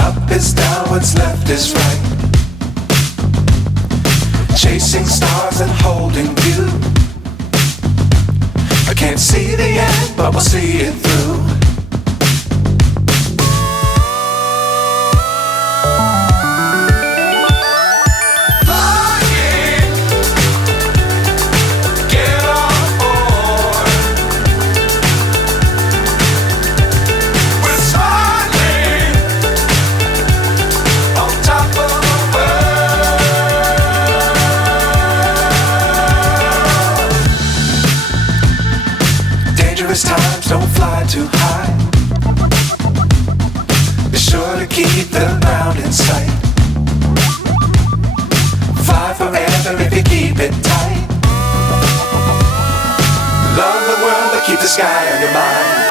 Up is down, what's left is right. Chasing stars and holding you. I can't see the end, but we'll see it through. Dangerous times, don't fly too high. Be sure to keep the ground in sight. Fly forever if you keep it tight. Love the world, but keep the sky on your mind.